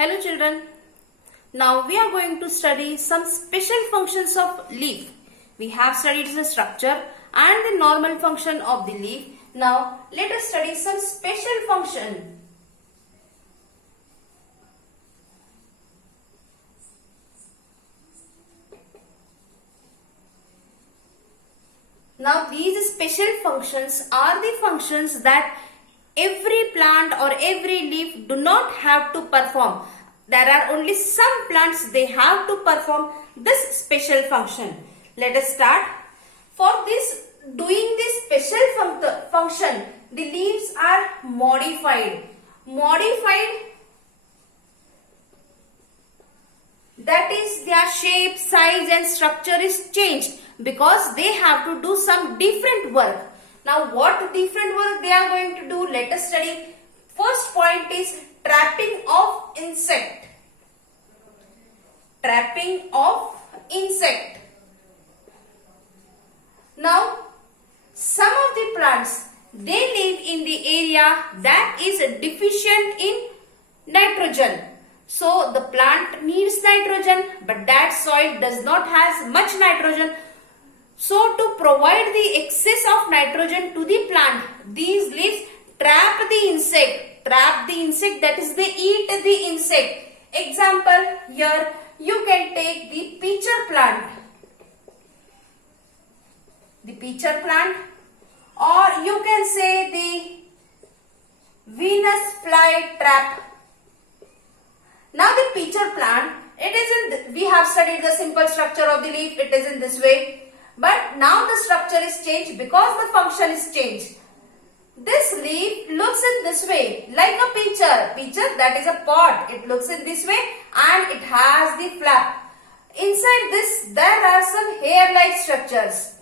Hello children. Now we are going to study some special functions of leaf. We have studied the structure and the normal function of the leaf. Now let us study some special function. Now these special functions are the functions that every plant or every leaf do not have to perform. There are only some plants they have to perform this special function. Let us start. For this, doing this special function, the leaves are modified. That is, their shape, size and structure is changed because they have to do some different work. Now what different work they are going to do? Let us study. First point is trapping of insect. Trapping of insect. Now some of the plants, they live in the area that is deficient in nitrogen. So the plant needs nitrogen, but that soil does not have much nitrogen. So to provide the excess of nitrogen to the plant, these leaves trap the insect. That is, they eat the insect. Example, here you can take the pitcher plant. Or you can say the Venus fly trap. Now the pitcher plant, we have studied the simple structure of the leaf, it is in this way. But now the structure is changed because the function is changed. This leaf looks in this way, like a pitcher. Pitcher, that is a pot. It looks in this way and it has the flap. Inside this, there are some hair-like structures.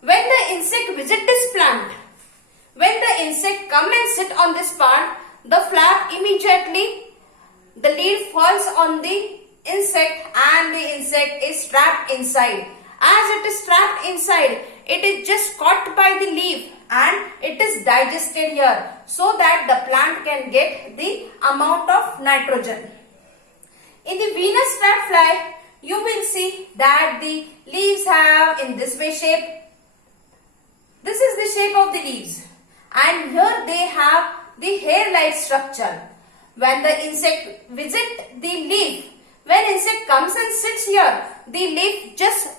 When the insect visits this plant, when the insect come and sit on this plant, the flap immediately, the leaf falls on the insect and the insect is trapped inside. As it is trapped inside, it is just caught by the leaf and it is digested here so that the plant can get the amount of nitrogen. In the Venus trap fly, you will see that the leaves have in this way shape. This is the shape of the leaves and here they have the hair-like structure. When the insect visits the leaf, when insect comes and sits here, the leaf just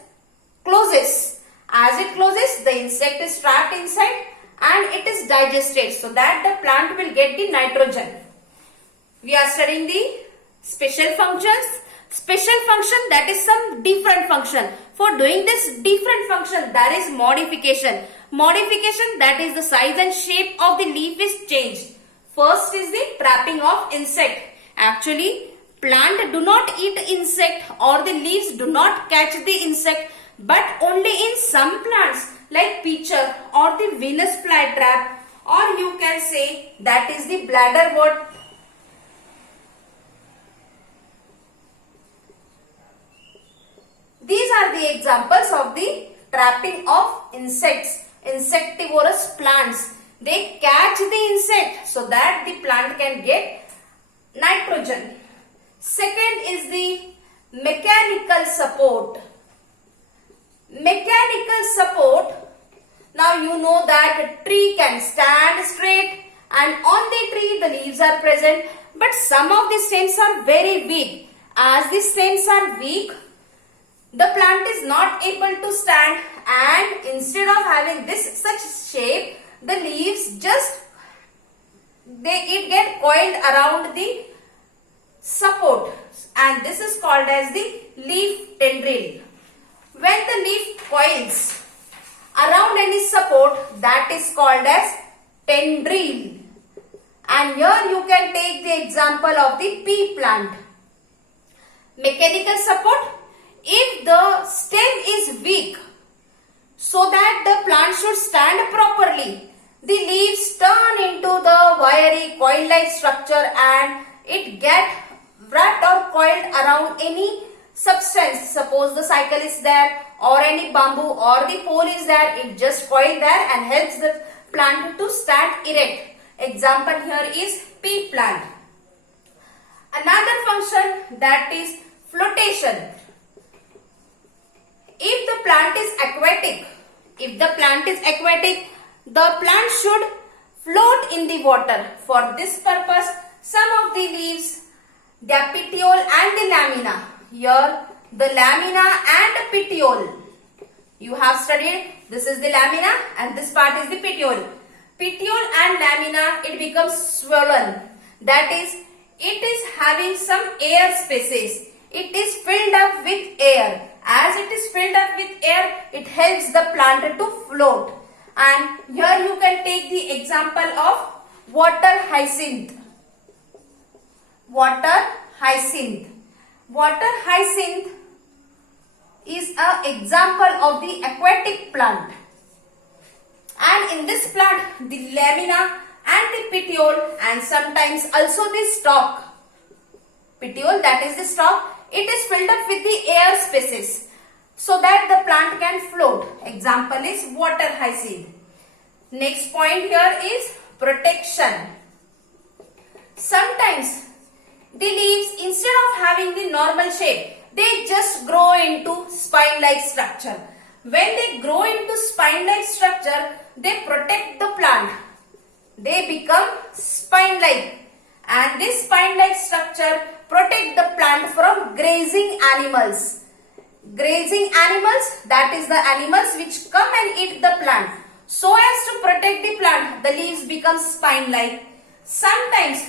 closes. As it closes, the insect is trapped inside and it is digested so that the plant will get the nitrogen. We are studying the special functions. Special function, that is some different function. For doing this different function, there is modification. Modification, that is the size and shape of the leaf is changed. First is the trapping of insect. Actually, plant do not eat insect or the leaves do not catch the insect, but only in some plants like pitcher or the Venus flytrap, or you can say that is the bladderwort. These are the examples of the trapping of insects, insectivorous plants. They catch the insect so that the plant can get nitrogen. Second is the mechanical support. Mechanical support. Now you know that a tree can stand straight and on the tree the leaves are present, but some of the stems are very weak. As the stems are weak, the plant is not able to stand, and instead of having this such shape, the leaves get coiled around the support, and this is called as the leaf tendril. When the leaf coils around any support, that is called as tendril. And here you can take the example of the pea plant. Mechanical support, if the stem is weak, so that the plant should stand properly, the leaves turn into the wiry coil-like structure and it get wrapped or coiled around any substance. Suppose the cycle is there or any bamboo or the pole is there, it just coil there and helps the plant to stand erect. Example here is pea plant. Another function, that is flotation. If the plant is aquatic, the plant should float in the water. For this purpose, some of the leaves, the petiole and the lamina. Here, the lamina and the petiole. You have studied, this is the lamina and this part is the petiole. Petiole and lamina, it becomes swollen. That is, it is having some air spaces. It is filled up with air. As it is filled up with air, it helps the plant to float. And here you can take the example of water hyacinth. Water hyacinth. Water hyacinth is an example of the aquatic plant. And in this plant, the lamina and the petiole and sometimes also the stalk. Petiole, that is the stalk, it is filled up with the air spaces so that the plant can float. Example is water hyacinth. Next point here is protection. Sometimes the leaves, instead of having the normal shape, they just grow into spine-like structure. When they grow into spine-like structure, they protect the plant. They become spine-like, and this spine-like structure protect the plant from grazing animals. Grazing animals, that is the animals which come and eat the plant. So as to protect the plant, the leaves become spine-like. Sometimes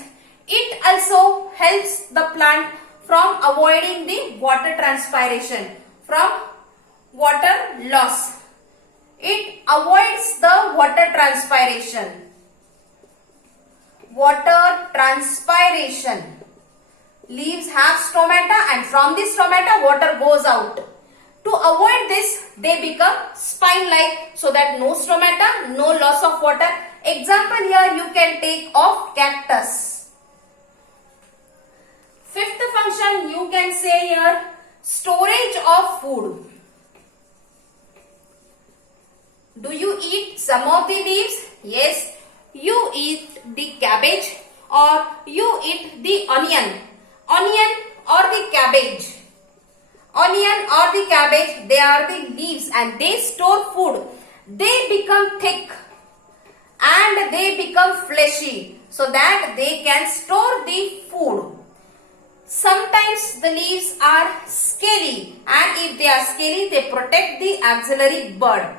it also helps the plant from avoiding the water transpiration, from water loss. It avoids the water transpiration. Water transpiration. Leaves have stomata and from the stomata water goes out. To avoid this, they become spine-like so that no stomata, no loss of water. Example here you can take of cactus. Fifth function you can say here, storage of food. Do you eat some of the leaves? Yes, you eat the cabbage or you eat the onion. Onion or the cabbage. Onion or the cabbage, they are the leaves and they store food. They become thick and they become fleshy so that they can store the food. Sometimes the leaves are scaly, and if they are scaly, they protect the auxiliary bud.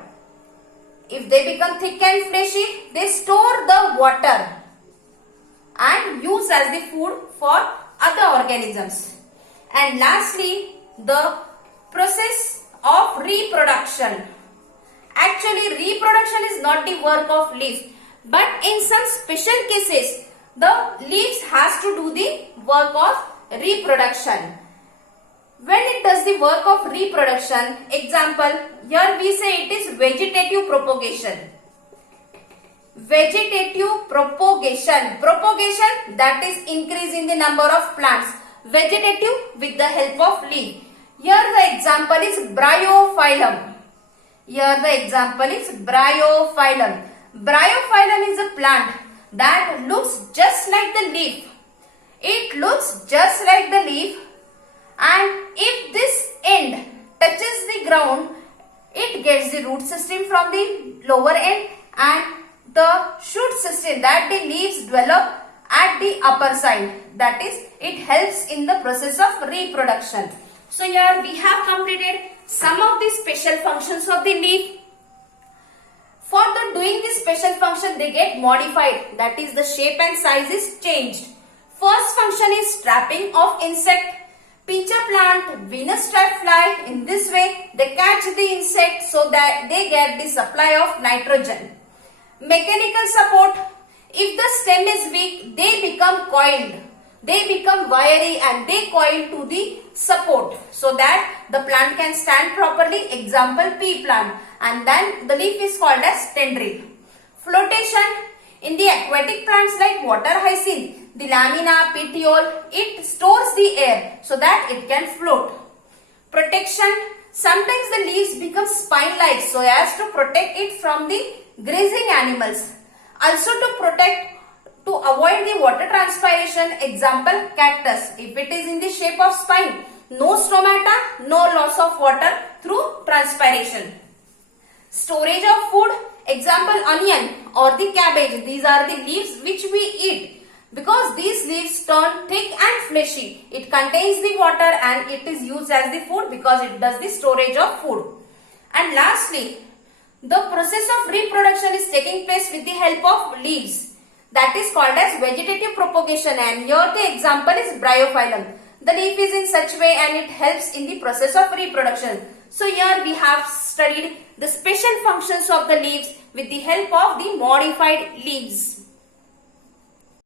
If they become thick and fleshy, they store the water and use as the food for other organisms. And lastly, the process of reproduction. Actually, reproduction is not the work of leaf, but in some special cases, the leaves has to do the work of reproduction. When it does the work of reproduction, example, here we say it is vegetative propagation. Vegetative propagation. Propagation, that is increase in the number of plants. Vegetative with the help of leaf. Here the example is bryophyllum. Here the example is bryophyllum. Bryophyllum is a plant that looks just like the leaf. It looks just like the leaf, and if this end touches the ground, it gets the root system from the lower end and the shoot system that the leaves develop at the upper side. That is, it helps in the process of reproduction. So here we have completed some of the special functions of the leaf. For the doing this special function, they get modified. That is, the shape and size is changed. First function is trapping of insect. Pincher plant, Venus trap fly. In this way, they catch the insect so that they get the supply of nitrogen. Mechanical support. If the stem is weak, they become coiled. They become wiry and they coil to the support so that the plant can stand properly. Example, pea plant. And then the leaf is called as tendril. Flotation. In the aquatic plants like water hyacinth, the lamina, petiole, it stores the air so that it can float. Protection. Sometimes the leaves become spine-like so as to protect it from the grazing animals. Also to protect to avoid the water transpiration. Example, cactus. If it is in the shape of spine, no stomata, no loss of water through transpiration. Storage of food. Example, onion or the cabbage. These are the leaves which we eat. Because these leaves turn thick and fleshy, it contains the water and it is used as the food because it does the storage of food. And lastly, the process of reproduction is taking place with the help of leaves. That is called as vegetative propagation, and here the example is bryophyllum. The leaf is in such way and it helps in the process of reproduction. So here we have studied the special functions of the leaves with the help of the modified leaves.